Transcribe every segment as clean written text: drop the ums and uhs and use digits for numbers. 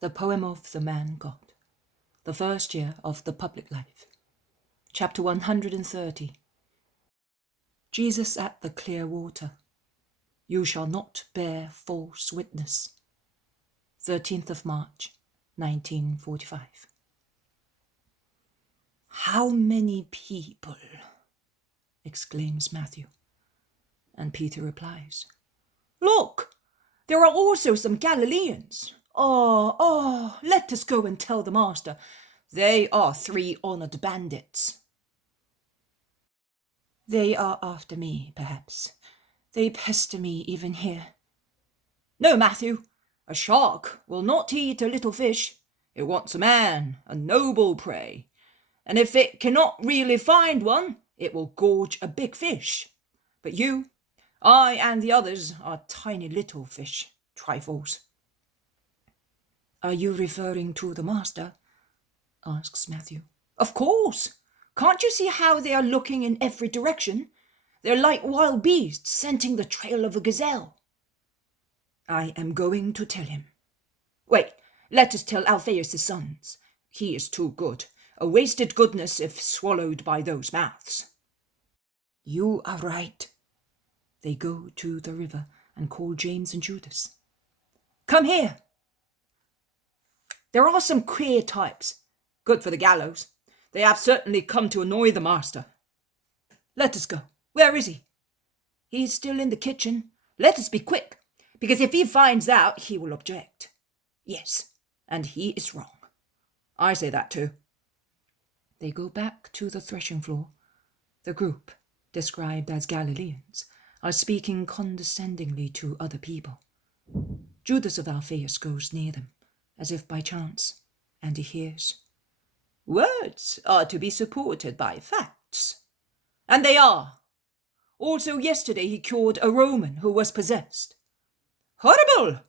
The Poem of the Man God, the first year of the public life. Chapter 130. Jesus at the clear water. You shall not bear false witness. 13th of March, 1945. How many people? Exclaims Matthew. And Peter replies, Look, there are also some Galileans. Let us go and tell the master. They are 3 honored bandits. They are after me, perhaps. They pester me even here. No, Matthew, a shark will not eat a little fish. It wants a man, a noble prey. And if it cannot really find one, it will gorge a big fish. But you, I and the others are tiny little fish, trifles. Are you referring to the master? Asks Matthew. Of course. Can't you see how they are looking in every direction? They're like wild beasts scenting the trail of a gazelle. I am going to tell him. Wait, let us tell Alphaeus' sons. He is too good, a wasted goodness if swallowed by those mouths. You are right. They go to the river and call James and Judas. Come here. There are some queer types. Good for the gallows. They have certainly come to annoy the master. Let us go. Where is he? He is still in the kitchen. Let us be quick, because if he finds out, he will object. Yes, and he is wrong. I say that too. They go back to the threshing floor. The group, described as Galileans, are speaking condescendingly to other people. Judas of Alphaeus goes near them, as if by chance, and he hears, Words are to be supported by facts. And they are. Also yesterday he cured a Roman who was possessed. Horrible!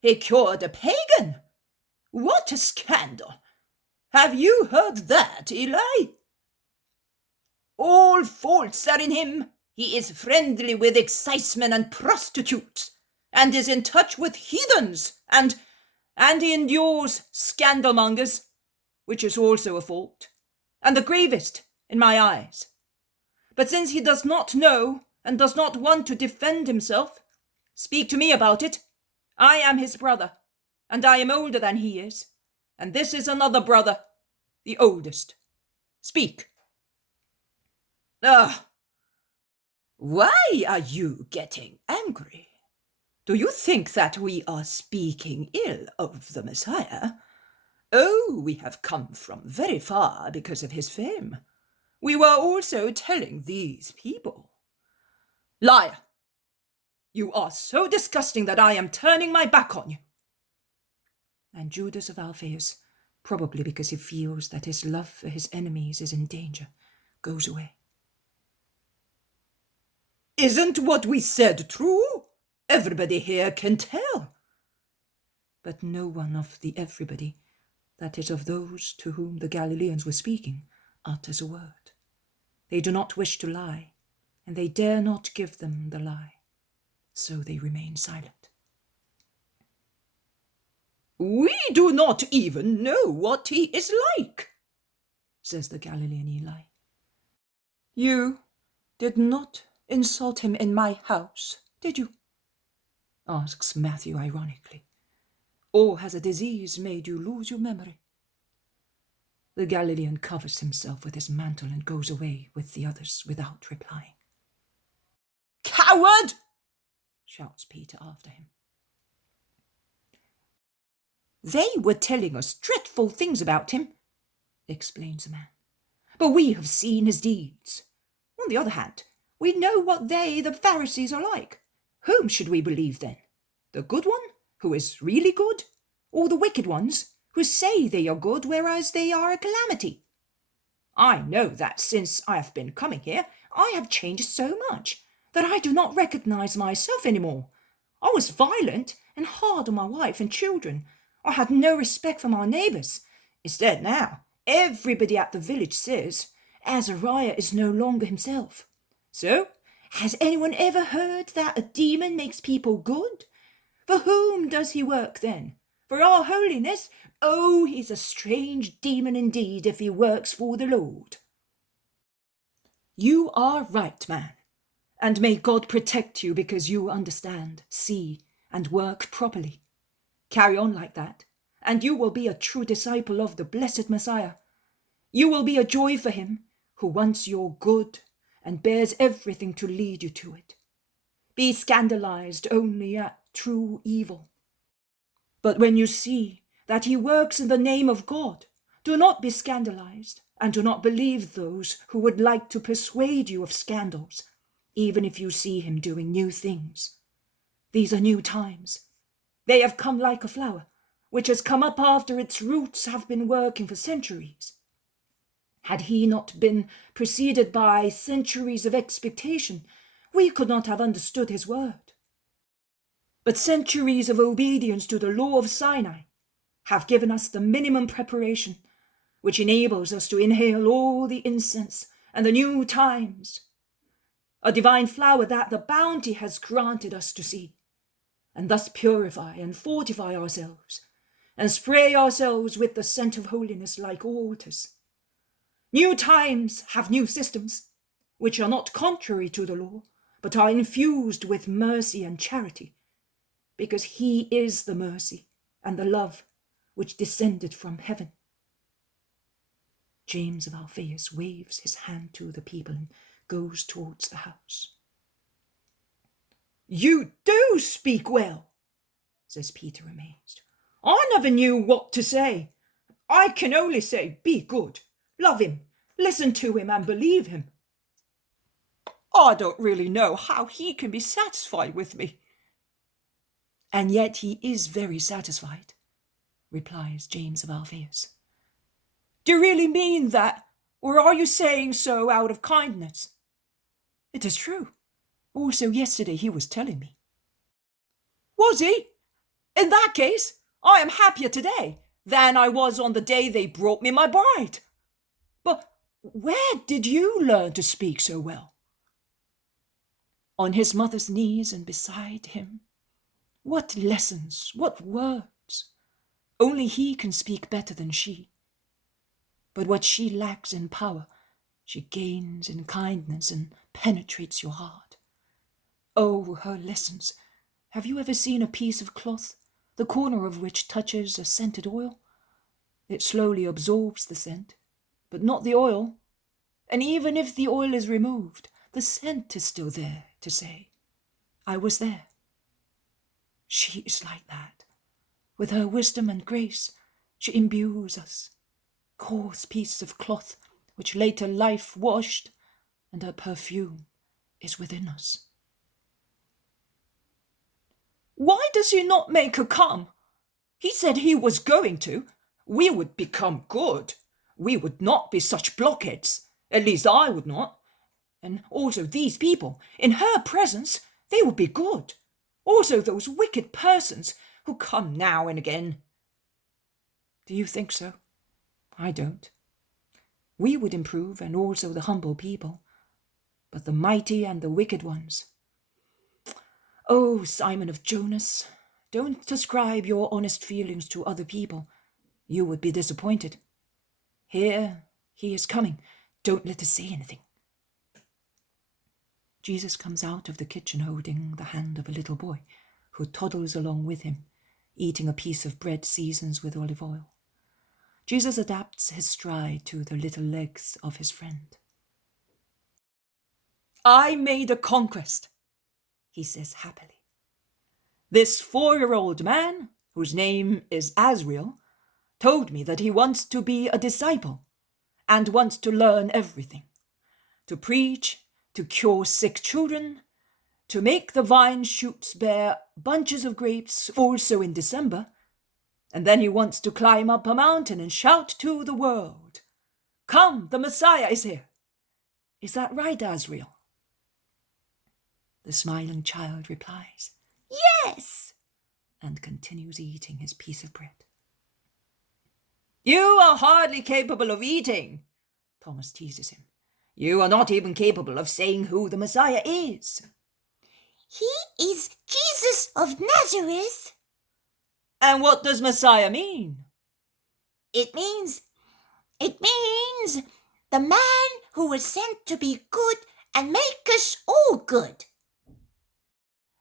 He cured a pagan! What a scandal! Have you heard that, Eli? All faults are in him. He is friendly with excisemen and prostitutes, and is in touch with heathens, and he endures scandalmongers, which is also a fault, and the gravest in my eyes. But since he does not know and does not want to defend himself, speak to me about it. I am his brother, and I am older than he is, and this is another brother, the oldest. Speak. Why are you getting angry? Do you think that we are speaking ill of the Messiah? Oh, we have come from very far because of his fame. We were also telling these people. Liar! You are so disgusting that I am turning my back on you. And Judas of Alphaeus, probably because he feels that his love for his enemies is in danger, goes away. Isn't what we said true? Everybody here can tell. But no one of the everybody, that is of those to whom the Galileans were speaking, utters a word. They do not wish to lie, and they dare not give them the lie. So they remain silent. We do not even know what he is like, says the Galilean Eli. You did not insult him in my house, did you? Asks Matthew ironically. Or has a disease made you lose your memory? The Galilean covers himself with his mantle and goes away with the others without replying. Coward! Shouts Peter after him. They were telling us dreadful things about him, explains the man. But we have seen his deeds. On the other hand, we know what they, the Pharisees, are like. Whom should we believe then? The good one, who is really good? Or the wicked ones, who say they are good, whereas they are a calamity? I know that since I have been coming here, I have changed so much that I do not recognize myself anymore. I was violent and hard on my wife and children. I had no respect for my neighbours. Instead now, everybody at the village says Azariah is no longer himself. So, has anyone ever heard that a demon makes people good? For whom does he work then? for our holiness. Oh, he's a strange demon indeed if he works for the Lord." "You are right, man, and may God protect you because you understand, see, and work properly. Carry on like that, and you will be a true disciple of the blessed Messiah. You will be a joy for him who wants your good and bears everything to lead you to it. Be scandalized only at true evil. But when you see that he works in the name of God, do not be scandalized, and do not believe those who would like to persuade you of scandals, even if you see him doing new things. These are new times. They have come like a flower, which has come up after its roots have been working for centuries. Had he not been preceded by centuries of expectation, we could not have understood his word. But centuries of obedience to the law of Sinai have given us the minimum preparation, which enables us to inhale all the incense and the new times, a divine flower that the bounty has granted us to see, and thus purify and fortify ourselves, and spray ourselves with the scent of holiness like altars. New times have new systems, which are not contrary to the law, but are infused with mercy and charity, because he is the mercy and the love which descended from heaven. James of Alphaeus waves his hand to the people and goes towards the house. "You do speak well," says Peter, amazed. "I never knew what to say. I can only say, be good, love him, listen to him, and believe him." "I don't really know how he can be satisfied with me." "And yet he is very satisfied," replies James of Alphaeus. "Do you really mean that, or are you saying so out of kindness?" "It is true. Also yesterday he was telling me." "Was he? In that case, I am happier today than I was on the day they brought me my bride. But where did you learn to speak so well?" "On his mother's knees and beside him. What lessons, what words! Only he can speak better than she. But what she lacks in power, she gains in kindness and penetrates your heart. Oh, her lessons! Have you ever seen a piece of cloth, the corner of which touches a scented oil? It slowly absorbs the scent, but not the oil. And even if the oil is removed, the scent is still there to say, 'I was there.' She is like that. With her wisdom and grace, she imbues us, coarse pieces of cloth which later life washed, and her perfume is within us." "Why does he not make her come? He said he was going to. We would become good. We would not be such blockheads. At least I would not. And also these people, in her presence, they would be good. Also those wicked persons who come now and again." "Do you think so? I don't. We would improve, and also the humble people. But the mighty and the wicked ones. Oh, Simon of Jonas, don't ascribe your honest feelings to other people. You would be disappointed. Here, he is coming. Don't let us say anything." Jesus comes out of the kitchen holding the hand of a little boy, who toddles along with him, eating a piece of bread seasoned with olive oil. Jesus adapts his stride to the little legs of his friend. "I made a conquest," he says happily. "This 4-year-old man, whose name is Azrael, told me that he wants to be a disciple and wants to learn everything. To preach, to cure sick children, to make the vine shoots bear bunches of grapes also in December. And then he wants to climb up a mountain and shout to the world, 'Come, the Messiah is here.' Is that right, Azrael?" The smiling child replies, "Yes," and continues eating his piece of bread. "You are hardly capable of eating," Thomas teases him. "You are not even capable of saying who the Messiah is." "He is Jesus of Nazareth," And what does Messiah mean? It means the man who was sent to be good and make us all good.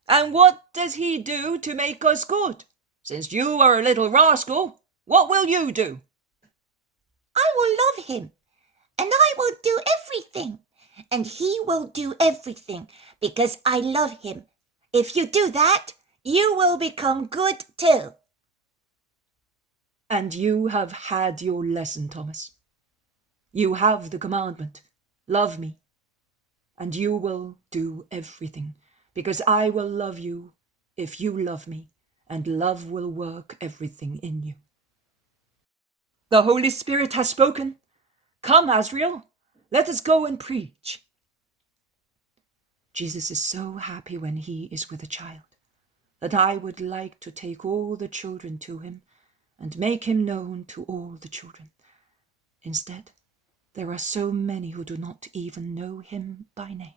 And what does he do to make us good? Since you are a little rascal, what will you do? I will love him, and I will do everything, and he will do everything because I love him. If you do that, you will become good too. And you have had your lesson, Thomas. You have the commandment, love me, and you will do everything, because I will love you if you love me, and love will work everything in you. The Holy Spirit has spoken. Come, Azrael, let us go and preach. Jesus is so happy when he is with a child that I would like to take all the children to him and make him known to all the children. Instead, there are so many who do not even know him by name.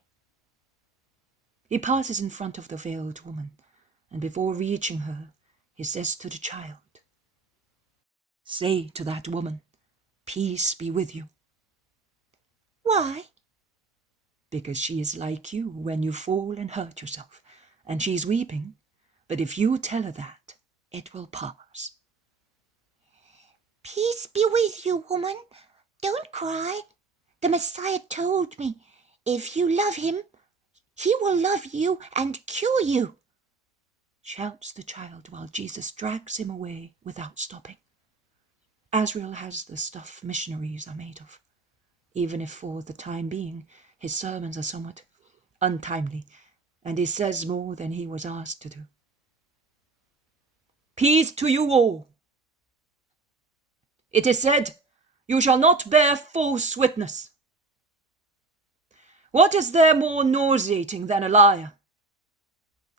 He passes in front of the veiled woman, and before reaching her, he says to the child, "Say to that woman, peace be with you." Why? Because she is like you when you fall and hurt yourself, and she's weeping, but if you tell her that, it will pass. Peace be with you, woman. Don't cry. The Messiah told me, if you love him, he will love you and cure you, shouts the child while Jesus drags him away without stopping. Azrael has the stuff missionaries are made of, even if for the time being his sermons are somewhat untimely, and he says more than he was asked to do. Peace to you all. It is said, you shall not bear false witness. What is there more nauseating than a liar?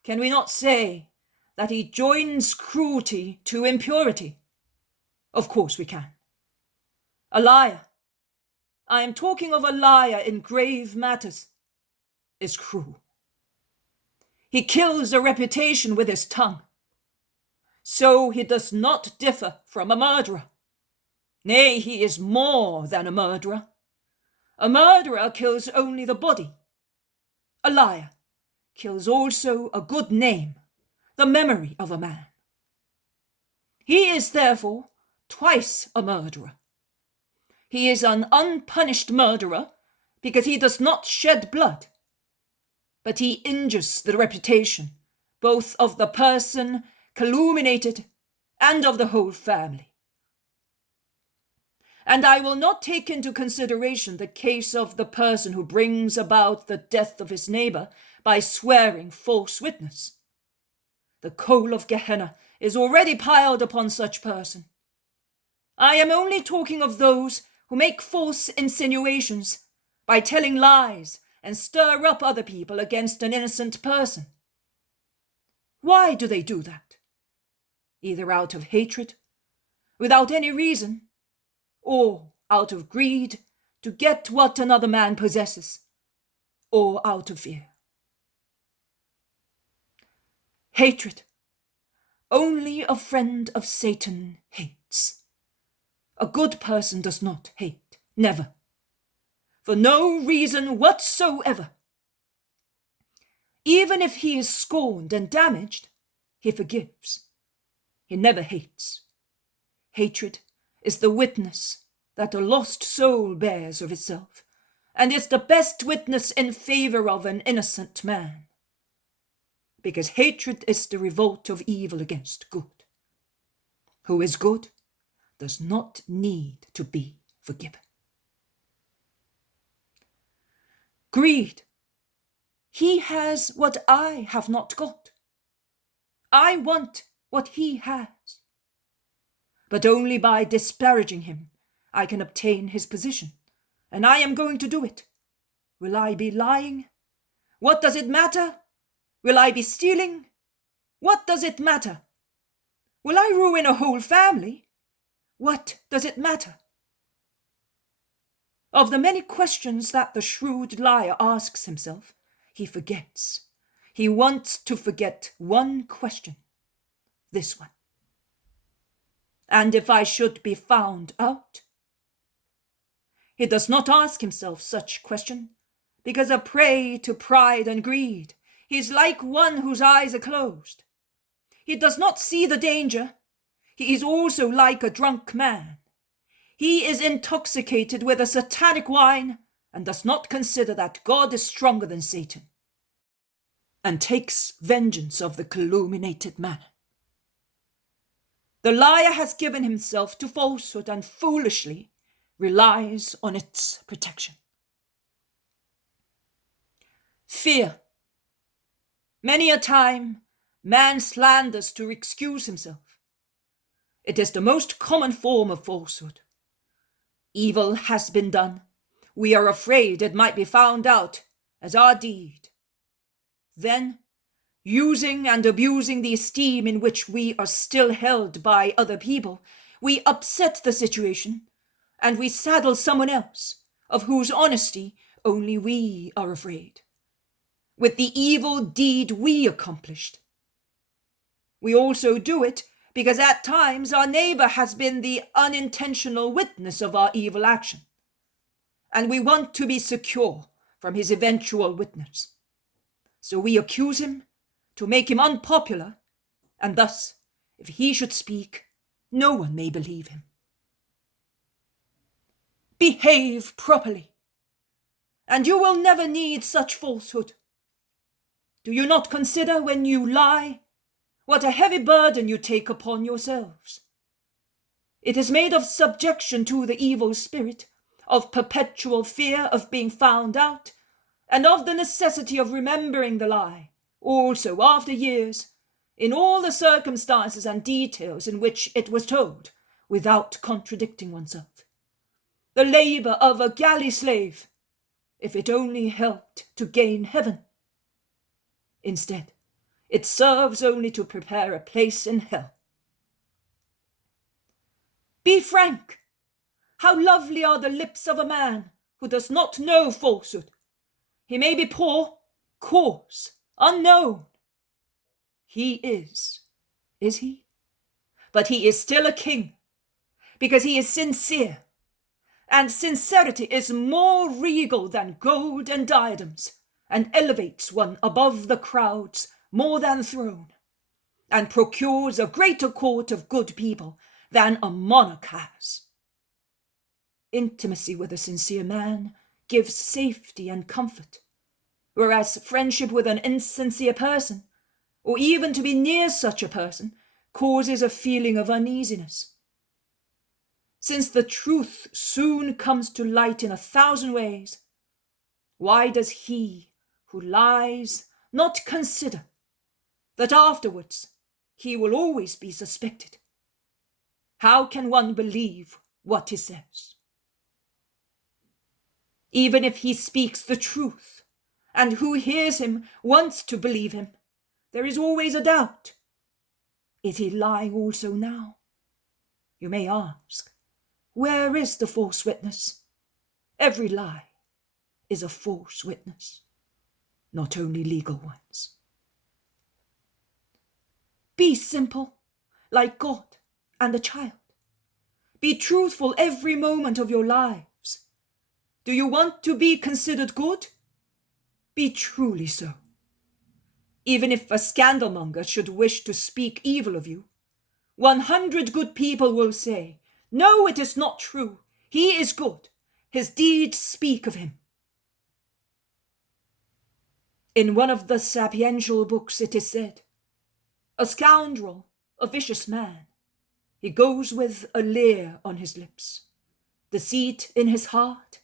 Can we not say that he joins cruelty to impurity? Of course we can. A liar, I am talking of a liar in grave matters, is cruel. He kills a reputation with his tongue. So he does not differ from a murderer. Nay, he is more than a murderer. A murderer kills only the body. A liar kills also a good name, the memory of a man. He is therefore twice a murderer. He is an unpunished murderer because he does not shed blood, but he injures the reputation both of the person calumniated and of the whole family. And I will not take into consideration the case of the person who brings about the death of his neighbor by swearing false witness. The coal of Gehenna is already piled upon such person. I am only talking of those who make false insinuations by telling lies and stir up other people against an innocent person. Why do they do that? Either out of hatred, without any reason, or out of greed to get what another man possesses, or out of fear. Hatred. Only a friend of Satan hates. A good person does not hate, never, for no reason whatsoever. Even if he is scorned and damaged, he forgives. He never hates. Hatred is the witness that a lost soul bears of itself, and is the best witness in favor of an innocent man. Because hatred is the revolt of evil against good. Who is good does not need to be forgiven. Greed. He has what I have not got. I want what he has. But only by disparaging him I can obtain his position, and I am going to do it. Will I be lying? What does it matter? Will I be stealing? What does it matter? Will I ruin a whole family? What does it matter? Of the many questions that the shrewd liar asks himself, he forgets. He wants to forget one question, this one. And if I should be found out? He does not ask himself such question, because a prey to pride and greed, he is like one whose eyes are closed. He does not see the danger. He is also like a drunk man. He is intoxicated with a satanic wine and does not consider that God is stronger than Satan, and takes vengeance of the calumniated man. The liar has given himself to falsehood and foolishly relies on its protection. Fear. Many a time, man slanders to excuse himself. It is the most common form of falsehood. Evil has been done. We are afraid it might be found out as our deed. Then, using and abusing the esteem in which we are still held by other people, we upset the situation, and we saddle someone else, of whose honesty only we are afraid, with the evil deed we accomplished. We also do it because at times our neighbor has been the unintentional witness of our evil action, and we want to be secure from his eventual witness. So we accuse him to make him unpopular, and thus, if he should speak, no one may believe him. Behave properly, and you will never need such falsehood. Do you not consider when you lie what a heavy burden you take upon yourselves? It is made of subjection to the evil spirit, of perpetual fear of being found out, and of the necessity of remembering the lie, also after years, in all the circumstances and details in which it was told, without contradicting oneself. The labor of a galley slave, if it only helped to gain heaven. Instead, it serves only to prepare a place in hell. Be frank. How lovely are the lips of a man who does not know falsehood. He may be poor, coarse, unknown. He is he? But he is still a king, because he is sincere, and sincerity is more regal than gold and diadems, and elevates one above the crowds more than throne, and procures a greater court of good people than a monarch has. Intimacy with a sincere man gives safety and comfort, whereas friendship with an insincere person, or even to be near such a person, causes a feeling of uneasiness. Since the truth soon comes to light in 1,000 ways, why does he who lies not consider that afterwards he will always be suspected? How can one believe what he says? Even if he speaks the truth, and who hears him wants to believe him, there is always a doubt. Is he lying also now? You may ask, where is the false witness? Every lie is a false witness, not only legal ones. Be simple, like God and a child. Be truthful every moment of your lives. Do you want to be considered good? Be truly so. Even if a scandalmonger should wish to speak evil of you, 100 good people will say, "No, it is not true. He is good. His deeds speak of him." In one of the sapiential books it is said, "A scoundrel, a vicious man, he goes with a leer on his lips, deceit in his heart,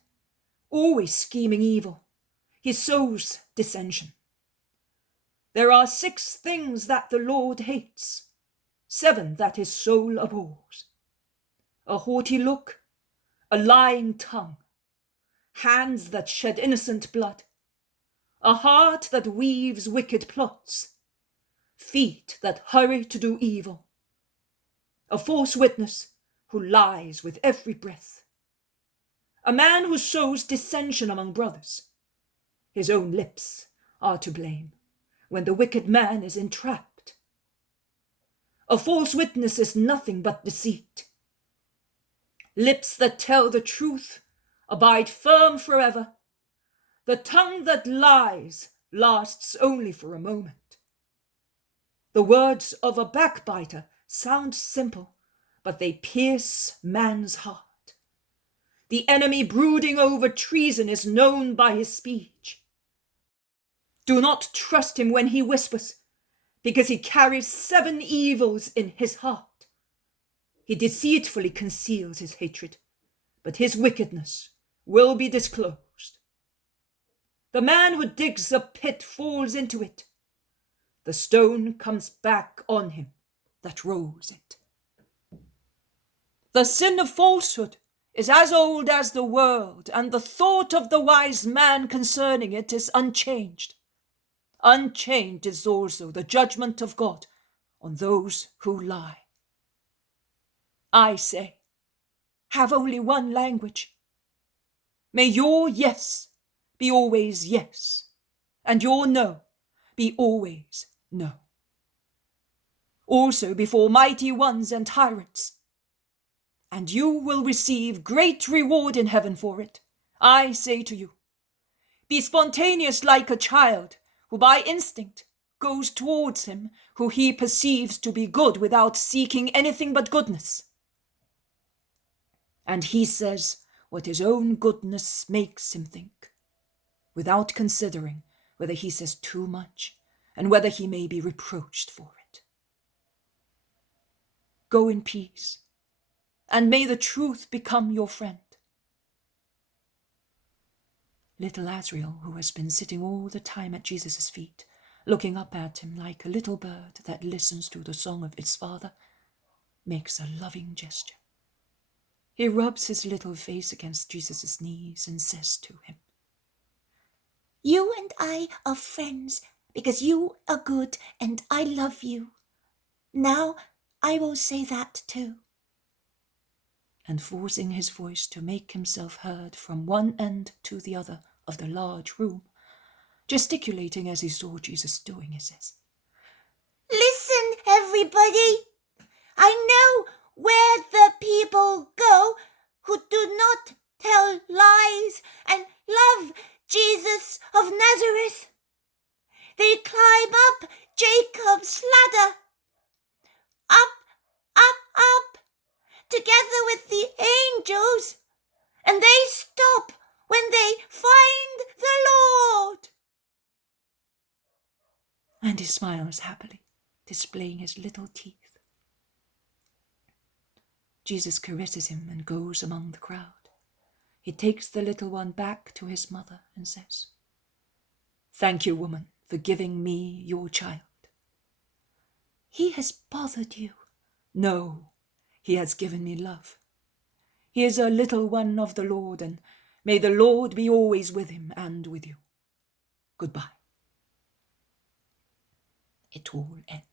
always scheming evil. He sows dissension. There are 6 things that the Lord hates, 7 that his soul abhors: a haughty look, a lying tongue, hands that shed innocent blood, a heart that weaves wicked plots, feet that hurry to do evil, a false witness who lies with every breath, a man who sows dissension among brothers. His own lips are to blame when the wicked man is entrapped. A false witness is nothing but deceit. Lips that tell the truth abide firm forever. The tongue that lies lasts only for a moment. The words of a backbiter sound simple, but they pierce man's heart. The enemy brooding over treason is known by his speech. Do not trust him when he whispers, because he carries 7 evils in his heart. He deceitfully conceals his hatred, but his wickedness will be disclosed. The man who digs a pit falls into it. The stone comes back on him that rolls it. The sin of falsehood is as old as the world, and the thought of the wise man concerning it is unchanged. Unchanged is also the judgment of God on those who lie. I say, have only one language. May your yes be always yes, and your no be always no. Also before mighty ones and tyrants, and you will receive great reward in heaven for it. I say to you, be spontaneous like a child, who by instinct goes towards him who he perceives to be good without seeking anything but goodness. And he says what his own goodness makes him think, without considering whether he says too much and whether he may be reproached for it. Go in peace, and may the truth become your friend. Little Azrael, who has been sitting all the time at Jesus' feet, looking up at him like a little bird that listens to the song of its father, makes a loving gesture. He rubs his little face against Jesus' knees and says to him, You and I are friends because you are good and I love you. Now I will say that too. And forcing his voice to make himself heard from one end to the other of the large room, gesticulating as he saw Jesus doing, he says, Listen, everybody. I know where the people go who do not tell lies and love Jesus of Nazareth. They climb up Jacob's ladder, up, up, together with the angels, and they stop when they find the Lord. And he smiles happily, displaying his little teeth. Jesus caresses him and goes among the crowd. He takes the little one back to his mother and says, Thank you, woman, for giving me your child. He has bothered you. No, he has given me love. He is a little one of the Lord, and may the Lord be always with him and with you. Goodbye. It all ends.